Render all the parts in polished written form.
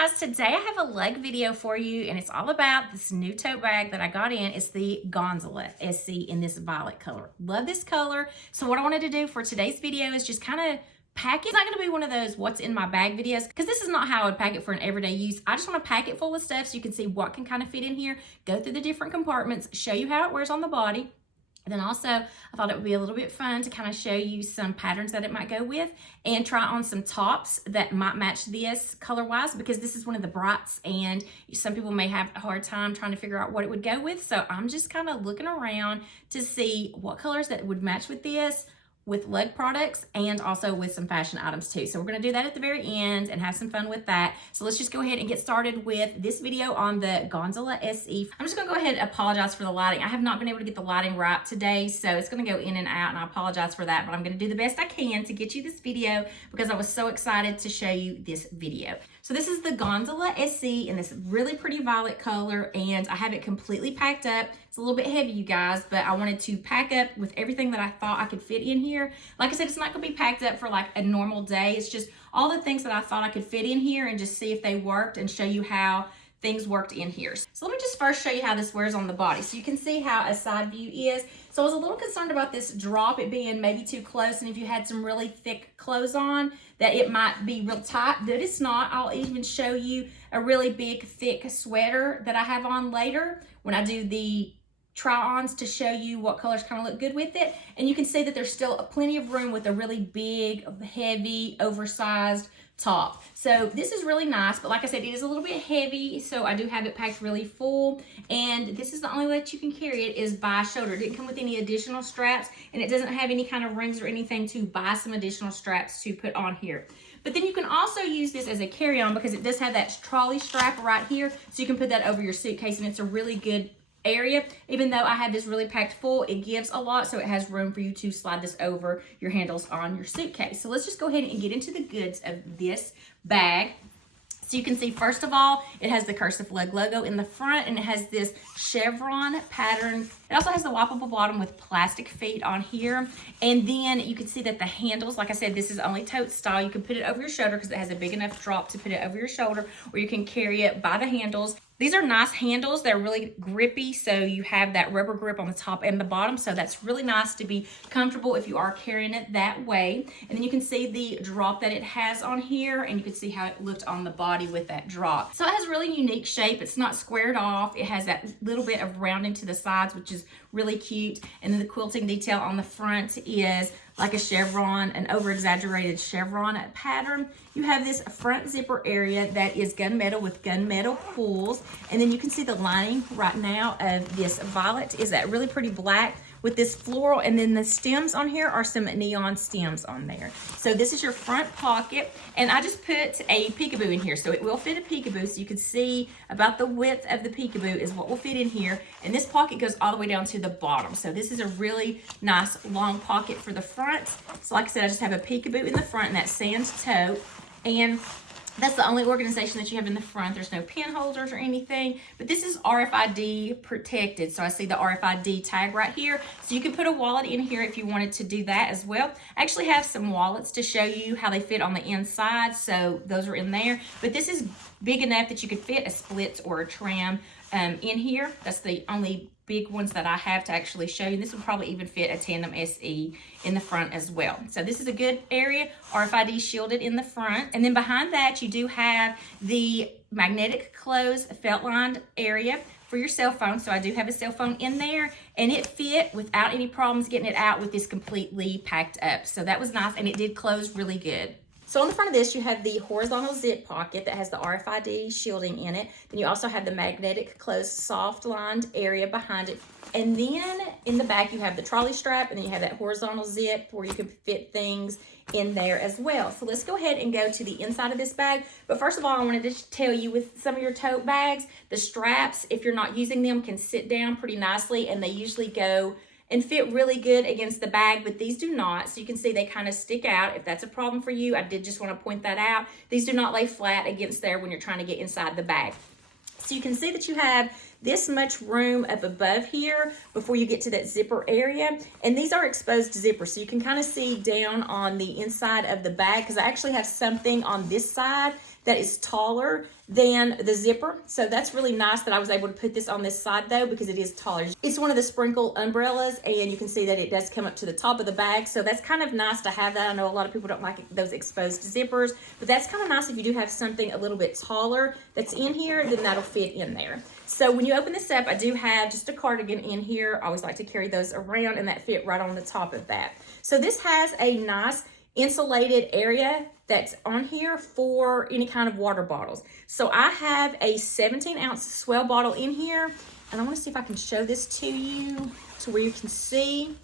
guys, today I have a Lug video for you and it's all about this new tote bag that I got in. It's the Gondola Se in this violet color. Love this color. So what I wanted to do for today's video is just kind of pack it. It's not going to be one of those what's in my bag videos because this is not how I would pack it for an everyday use. I just want to pack it full of stuff so you can see what can kind of fit in here, go through the different compartments, show you how it wears on the body. And then also, I thought it would be a little bit fun to kind of show you some patterns that it might go with and try on some tops that might match this color-wise because this is one of the brights and some people may have a hard time trying to figure out what it would go with. So I'm just kind of looking around to see what colors that would match with this, with Lug products, and also with some fashion items too. So we're going to do that at the very end and have some fun with that. So let's just go ahead and get started with this video on the Gondola Se. I'm just going to go ahead and apologize for the lighting. I have not been able to get the lighting right today, so it's going to go in and out, and I apologize for that, but I'm going to do the best I can to get you this video because I was so excited to show you this video. So this is the Gondola Se in this really pretty violet color, and I have it completely packed up. It's a little bit heavy, you guys, but I wanted to pack up with everything that I thought I could fit in here. Like I said, it's not going to be packed up for like a normal day. It's just all the things that I thought I could fit in here and just see if they worked and show you how things worked in here. So let me just first show you how this wears on the body. So you can see how a side view is. So I was a little concerned about this drop, it being maybe too close, and if you had some really thick clothes on, that it might be real tight, but it's not. I'll even show you a really big, thick sweater that I have on later when I do the try-ons to show you what colors kind of look good with it. And you can see that there's still plenty of room with a really big, heavy, oversized top. So this is really nice, but like I said, it is a little bit heavy, so I do have it packed really full, and this is the only way that you can carry it is by shoulder. It didn't come with any additional straps, and it doesn't have any kind of rings or anything to buy some additional straps to put on here. But then you can also use this as a carry-on because it does have that trolley strap right here, so you can put that over your suitcase, and it's a really good area. Even though I have this really packed full, it gives a lot, so it has room for you to slide this over your handles on your suitcase. So let's just go ahead and get into the goods of this bag. So you can see, first of all, it has the Cursive Lug logo in the front, and it has this chevron pattern. It also has the wipeable bottom with plastic feet on here. And then you can see that the handles, like I said, this is only tote style. You can put it over your shoulder because it has a big enough drop to put it over your shoulder, or you can carry it by the handles. These are nice handles. They're really grippy, so you have that rubber grip on the top and the bottom, so that's really nice to be comfortable if you are carrying it that way. And then you can see the drop that it has on here, and you can see how it looked on the body with that drop. So it has really unique shape. It's not squared off. It has that little bit of rounding to the sides, which is really cute. And then the quilting detail on the front is like a chevron, an over-exaggerated chevron pattern. You have this front zipper area that is gunmetal with gunmetal pulls. And then you can see the lining right now of this violet is that really pretty black with this floral, and then the stems on here are some neon stems on there. So this is your front pocket, and I just put a peekaboo in here, so it will fit a peekaboo, so you can see about the width of the peekaboo is what will fit in here, and this pocket goes all the way down to the bottom. So this is a really nice long pocket for the front. So like I said, I just have a peekaboo in the front and that sand tote, and that's the only organization that you have in the front. There's no pin holders or anything, but this is RFID protected. So I see the RFID tag right here. So you can put a wallet in here if you wanted to do that as well. I actually have some wallets to show you how they fit on the inside. So those are in there, but this is big enough that you could fit a split or a tram in here. That's the only big ones that I have to actually show you. This will probably even fit a Tandem SE in the front as well. So this is a good area, RFID shielded in the front. And then behind that, you do have the magnetic close felt lined area for your cell phone. So I do have a cell phone in there, and it fit without any problems getting it out with this completely packed up. So that was nice, and it did close really good. So on the front of this, you have the horizontal zip pocket that has the RFID shielding in it. Then you also have the magnetic closed soft lined area behind it. And then in the back, you have the trolley strap, and then you have that horizontal zip where you can fit things in there as well. So let's go ahead and go to the inside of this bag. But first of all, I wanted to tell you, with some of your tote bags, the straps, if you're not using them, can sit down pretty nicely, and they usually go and fit really good against the bag, but these do not. So you can see they kind of stick out. If that's a problem for you, I did just want to point that out. These do not lay flat against there when you're trying to get inside the bag. So you can see that you have this much room up above here before you get to that zipper area. And these are exposed zippers, so you can kind of see down on the inside of the bag, because I actually have something on this side that is taller than the zipper. So that's really nice that I was able to put this on this side though, because it is taller. It's one of the sprinkle umbrellas, and you can see that it does come up to the top of the bag. So that's kind of nice to have that. I know a lot of people don't like those exposed zippers, but that's kind of nice if you do have something a little bit taller that's in here, then that'll fit in there. So when you open this up, I do have just a cardigan in here. I always like to carry those around, and that fit right on the top of that. So this has a nice insulated area that's on here for any kind of water bottles. So I have a 17-ounce swell bottle in here, and I want to see if I can show this to you to where you can see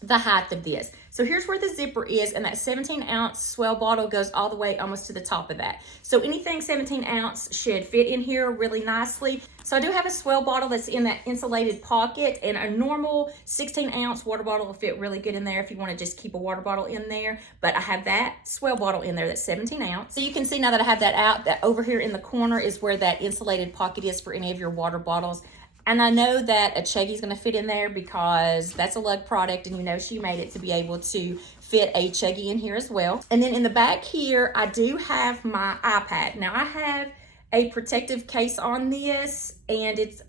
the height of this. So here's where the zipper is, and that 17-ounce swell bottle goes all the way almost to the top of that. So anything 17 ounce should fit in here really nicely. So I do have a swell bottle that's in that insulated pocket, and a normal 16-ounce water bottle will fit really good in there if you want to just keep a water bottle in there. But I have that swell bottle in there that's 17 ounce. So you can see now that I have that out, that over here in the corner is where that insulated pocket is for any of your water bottles. And I know that a Chuggy is going to fit in there because that's a Lug product, and you know she made it to be able to fit a Chuggy in here as well. And then in the back here, I do have my iPad. Now I have a protective case on this, and it's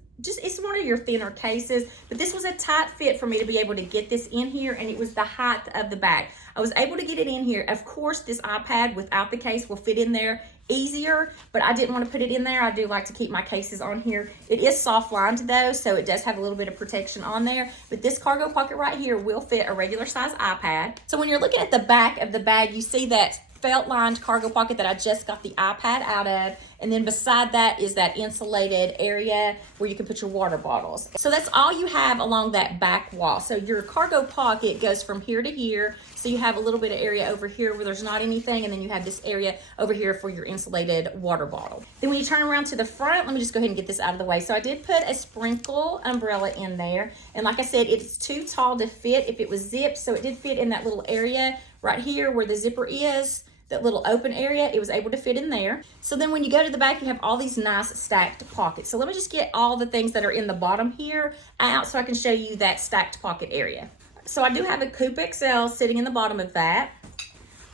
one of your thinner cases, but this was a tight fit for me to be able to get this in here, and it was the height of the bag. I was able to get it in here. Of course, this iPad without the case will fit in there easier, but I didn't want to put it in there. I do like to keep my cases on here. It is soft lined though, so it does have a little bit of protection on there, but this cargo pocket right here will fit a regular size iPad. So when you're looking at the back of the bag, you see that felt lined cargo pocket that I just got the iPad out of, and then beside that is that insulated area where you can put your water bottles. So that's all you have along that back wall. So your cargo pocket goes from here to here, so you have a little bit of area over here where there's not anything, and then you have this area over here for your insulated water bottle. Then when you turn around to the front, let me just go ahead and get this out of the way. So I did put a sprinkle umbrella in there, and like I said, it's too tall to fit if it was zipped, so it did fit in that little area right here where the zipper is. That little open area, it was able to fit in there. So then when you go to the back, you have all these nice stacked pockets. So let me just get all the things that are in the bottom here out so I can show you that stacked pocket area. So I do have a Coupe XL sitting in the bottom of that.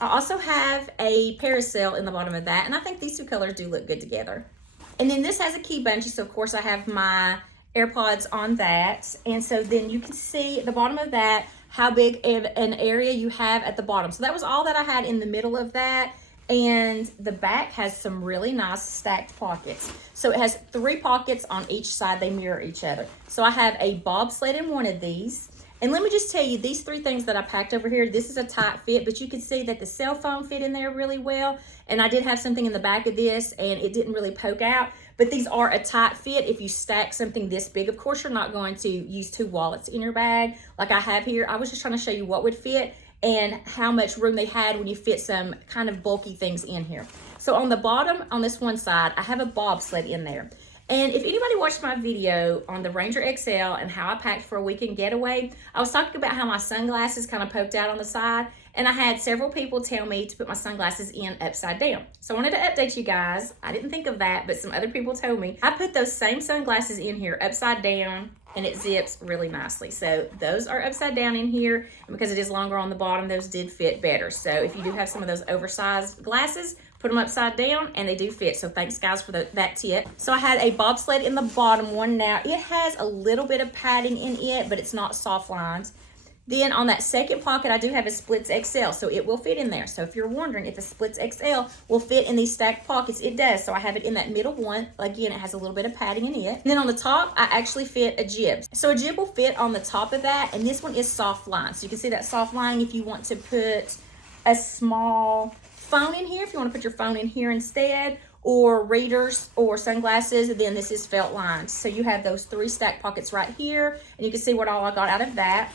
I also have a Parasail in the bottom of that, and I think these two colors do look good together. And then this has a key bungee, so of course I have my AirPods on that. And so then you can see at the bottom of that how big of an area you have at the bottom. So that was all that I had in the middle of that. And the back has some really nice stacked pockets. So it has 3 pockets on each side. They mirror each other. So I have a bobsled in one of these. And let me just tell you, these 3 things that I packed over here, this is a tight fit, but you can see that the cell phone fit in there really well. And I did have something in the back of this, and it didn't really poke out. But these are a tight fit if you stack something this big. Of course, you're not going to use 2 wallets in your bag like I have here. I was just trying to show you what would fit and how much room they had when you fit some kind of bulky things in here. So on the bottom, on this one side, I have a bobsled in there. And if anybody watched my video on the Ranger XL and how I packed for a weekend getaway, I was talking about how my sunglasses kind of poked out on the side, and I had several people tell me to put my sunglasses in upside down. So I wanted to update you guys. I didn't think of that, but some other people told me. I put those same sunglasses in here upside down, and it zips really nicely. So those are upside down in here, and because it is longer on the bottom, those did fit better. So if you do have some of those oversized glasses, put them upside down and they do fit. So thanks guys for that tip. So I had a bobsled in the bottom one. Now it has a little bit of padding in it, but it's not soft lines. Then on that second pocket, I do have a Splits XL, so it will fit in there. So if you're wondering if a Splits XL will fit in these stacked pockets, it does. So I have it in that middle one. Again, it has a little bit of padding in it. And then on the top, I actually fit a jib. So a jib will fit on the top of that, and this one is soft line. So you can see that soft line if you want to put a small phone in here, if you want to put your phone in here instead, or readers or sunglasses, then this is felt lined. So you have those 3 stacked pockets right here, and you can see what all I got out of that.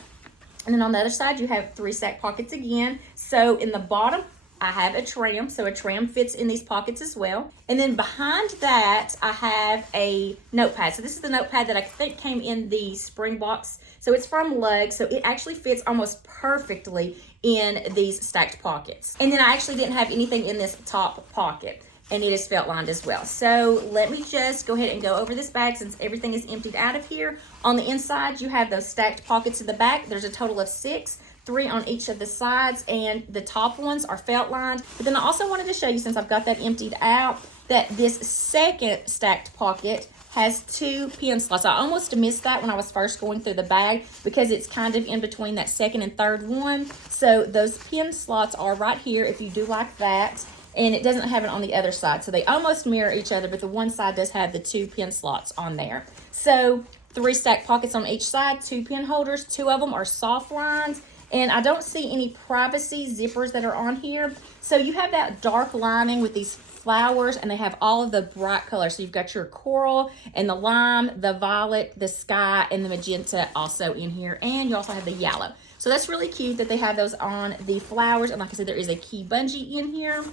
And then on the other side, you have 3 stacked pockets again. So in the bottom, I have a tram. So a tram fits in these pockets as well. And then behind that, I have a notepad. So this is the notepad that I think came in the spring box. So it's from Lug. So it actually fits almost perfectly in these stacked pockets. And then I actually didn't have anything in this top pocket, and it is felt lined as well. So let me just go ahead and go over this bag since everything is emptied out of here. On the inside, you have those stacked pockets in the back. There's a total of 6, 3 on each of the sides, and the top ones are felt lined. But then I also wanted to show you, since I've got that emptied out, that this second stacked pocket has 2 pin slots. I almost missed that when I was first going through the bag because it's kind of in between that second and third one. So those pin slots are right here if you do like that. And it doesn't have it on the other side. So they almost mirror each other, but the one side does have the 2 pin slots on there. So 3 stacked pockets on each side, 2 pin holders. 2 of them are soft lines. And I don't see any privacy zippers that are on here. So you have that dark lining with these flowers, and they have all of the bright colors. So you've got your coral and the lime, the violet, the sky, and the magenta also in here. And you also have the yellow. So that's really cute that they have those on the flowers. And like I said, there is a key bungee in here.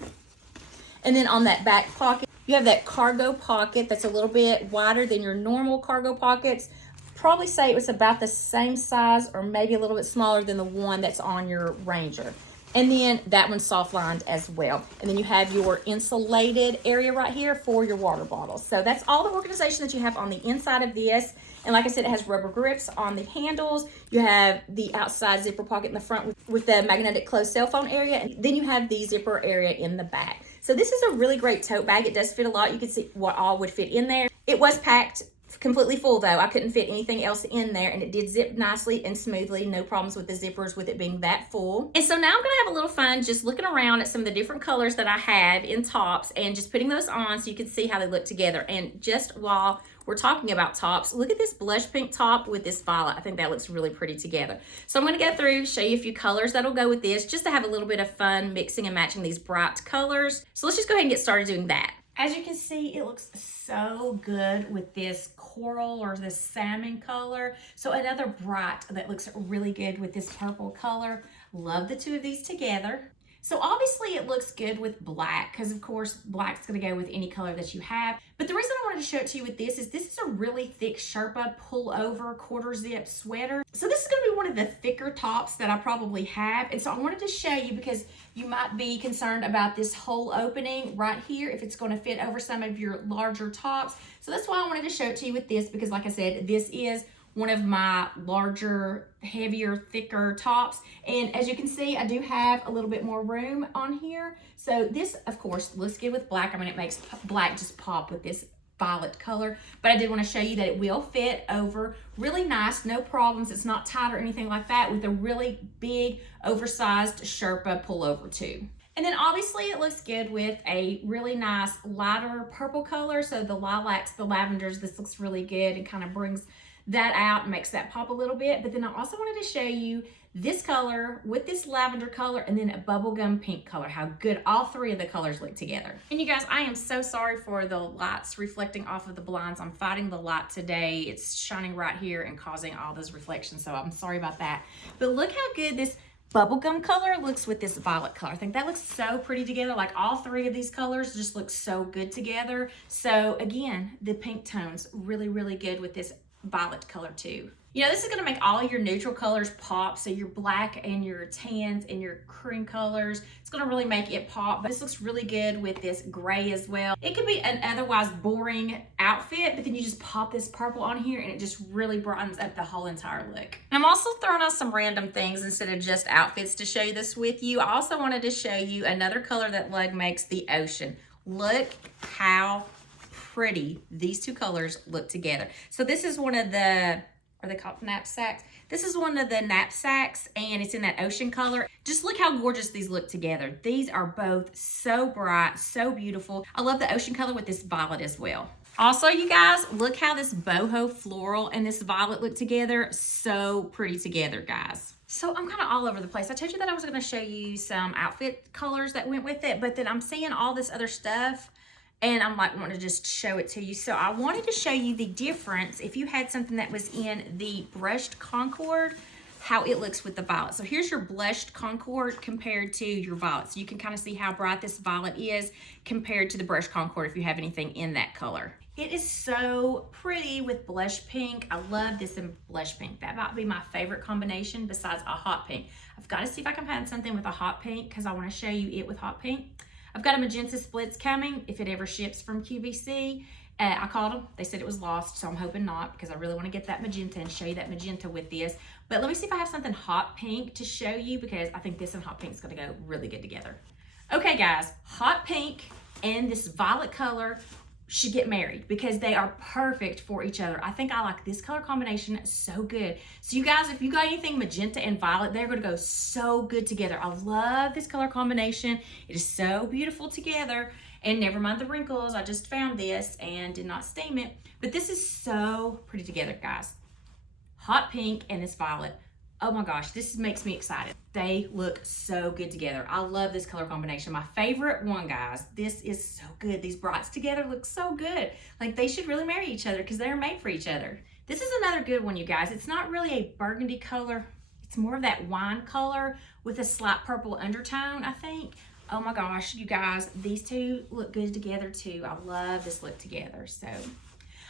And then on that back pocket, you have that cargo pocket that's a little bit wider than your normal cargo pockets. Probably say it was about the same size or maybe a little bit smaller than the one that's on your Ranger. And then that one's soft lined as well. And then you have your insulated area right here for your water bottles. So that's all the organization that you have on the inside of this. And like I said, it has rubber grips on the handles. You have the outside zipper pocket in the front with the magnetic closed cell phone area. And then you have the zipper area in the back. So this is a really great tote bag. It does fit a lot. You can see what all would fit in there. It was packed completely full though. I couldn't fit anything else in there, and it did zip nicely and smoothly. No problems with the zippers with it being that full. And so now I'm gonna have a little fun just looking around at some of the different colors that I have in tops and just putting those on so you can see how they look together. And just while we're talking about tops, look at this blush pink top with this violet. I think that looks really pretty together. So I'm gonna go through, show you a few colors that'll go with this, just to have a little bit of fun mixing and matching these bright colors. So let's just go ahead and get started doing that. As you can see, it looks so good with this coral or this salmon color. So another bright that looks really good with this purple color. Love the 2 of these together. So obviously it looks good with black because of course black's gonna go with any color that you have. But the reason I wanted to show it to you with this is a really thick Sherpa pullover quarter zip sweater. So this is gonna be one of the thicker tops that I probably have. And so I wanted to show you because you might be concerned about this hole opening right here, if it's gonna fit over some of your larger tops. So that's why I wanted to show it to you with this, because like I said, this is one of my larger, heavier, thicker tops. And as you can see, I do have a little bit more room on here. So this, of course, looks good with black. I mean, it makes black just pop with this violet color. But I did want to show you that it will fit over really nice, no problems. It's not tight or anything like that, with a really big, oversized Sherpa pullover too. And then obviously it looks good with a really nice lighter purple color. So the lilacs, the lavenders, this looks really good and kind of brings that out and makes that pop a little bit. But then I also wanted to show you this color with this lavender color and then a bubblegum pink color, how good all 3 of the colors look together. And you guys, I am so sorry for the lights reflecting off of the blinds. I'm fighting the light today. It's shining right here and causing all those reflections, so I'm sorry about that. But look how good this bubblegum color looks with this violet color. I think that looks so pretty together. Like all 3 of these colors just look so good together. So again, the pink tones really, really good with this violet color too. You know, this is going to make all your neutral colors pop. So your black and your tans and your cream colors, it's going to really make it pop. But this looks really good with this gray as well. It could be an otherwise boring outfit, but then you just pop this purple on here and it just really brightens up the whole entire look. And I'm also throwing out some random things instead of just outfits to show you this with you. I also wanted to show you another color that Lug makes, the ocean. Look how pretty these 2 colors look together. So this is one of the, are they called knapsacks? This is one of the knapsacks and it's in that ocean color. Just look how gorgeous these look together. These are both so bright, so beautiful. I love the ocean color with this violet as well. Also, you guys, look how this boho floral and this violet look together. So pretty together, guys. So I'm kind of all over the place. I told you that I was going to show you some outfit colors that went with it, but then I'm seeing all this other stuff and I'm like wanting to just show it to you. So I wanted to show you the difference if you had something that was in the brushed Concord, how it looks with the violet. So here's your blushed Concord compared to your violet. So you can kind of see how bright this violet is compared to the brushed Concord if you have anything in that color. It is so pretty with blush pink. I love this in blush pink. That might be my favorite combination besides a hot pink. I've got to see if I can find something with a hot pink because I want to show you it with hot pink. I've got a magenta splits coming if it ever ships from QVC. I called them. They said it was lost, so I'm hoping not because I really want to get that magenta and show you that magenta with this. But let me see if I have something hot pink to show you because I think this and hot pink is going to go really good together. Okay, guys, hot pink and this violet color should get married because they are perfect for each other. I think I like this color combination so good. So you guys, if you got anything magenta and violet, they're going to go so good together. I love this color combination. It is so beautiful together. And never mind the wrinkles, I just found this and did not steam it. But this is so pretty together, guys. Hot pink and this violet. Oh my gosh, this makes me excited. They look so good together. I love this color combination. My favorite one, guys. This is so good. These brights together look so good. Like they should really marry each other because they're made for each other. This is another good one, you guys. It's not really a burgundy color. It's more of that wine color with a slight purple undertone, I think. Oh my gosh, you guys, these two look good together too. I love this look together. So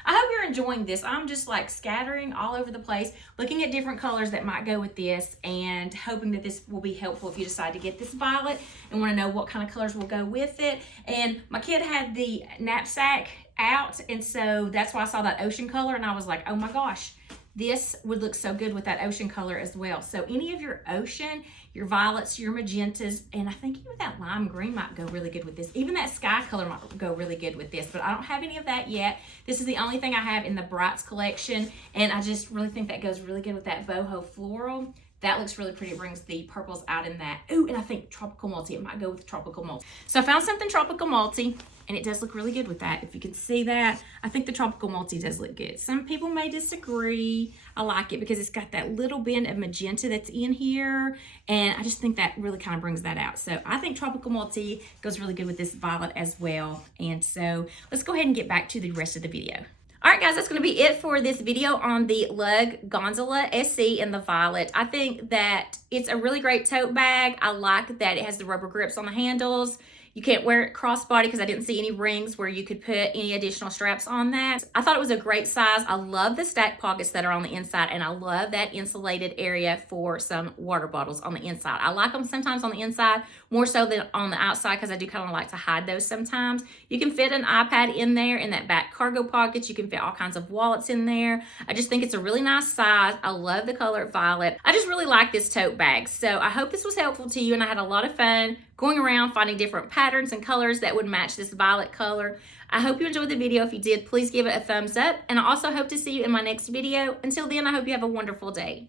I hope you're enjoying this. I'm just like scattering all over the place, looking at different colors that might go with this and hoping that this will be helpful if you decide to get this violet and want to know what kind of colors will go with it. And my kid had the knapsack out, and so that's why I saw that ocean color and I was like, oh my gosh, this would look so good with that ocean color as well. So any of your ocean, your violets, your magentas, and I think even that lime green might go really good with this. Even that sky color might go really good with this, but I don't have any of that yet. This is the only thing I have in the Brights collection, and I just really think that goes really good with that boho floral. That looks really pretty. It brings the purples out in that. Ooh, and I think tropical multi. It might go with tropical multi. So I found something tropical multi, and it does look really good with that. If you can see that, I think the tropical multi does look good. Some people may disagree. I like it because it's got that little bend of magenta that's in here, and I just think that really kind of brings that out. So I think tropical multi goes really good with this violet as well. And so let's go ahead and get back to the rest of the video. All right, guys, that's going to be it for this video on the Lug Gondola SE in the violet. I think that it's a really great tote bag. I like that it has the rubber grips on the handles. You can't wear it crossbody because I didn't see any rings where you could put any additional straps on that. I thought it was a great size. I love the stack pockets that are on the inside, and I love that insulated area for some water bottles on the inside. I like them sometimes on the inside more so than on the outside because I do kind of like to hide those sometimes. You can fit an iPad in there in that back cargo pocket. You can fit all kinds of wallets in there. I just think it's a really nice size. I love the color violet. I just really like this tote bag. So I hope this was helpful to you, and I had a lot of fun going around finding different patterns and colors that would match this violet color. I hope you enjoyed the video. If you did, please give it a thumbs up. And I also hope to see you in my next video. Until then, I hope you have a wonderful day.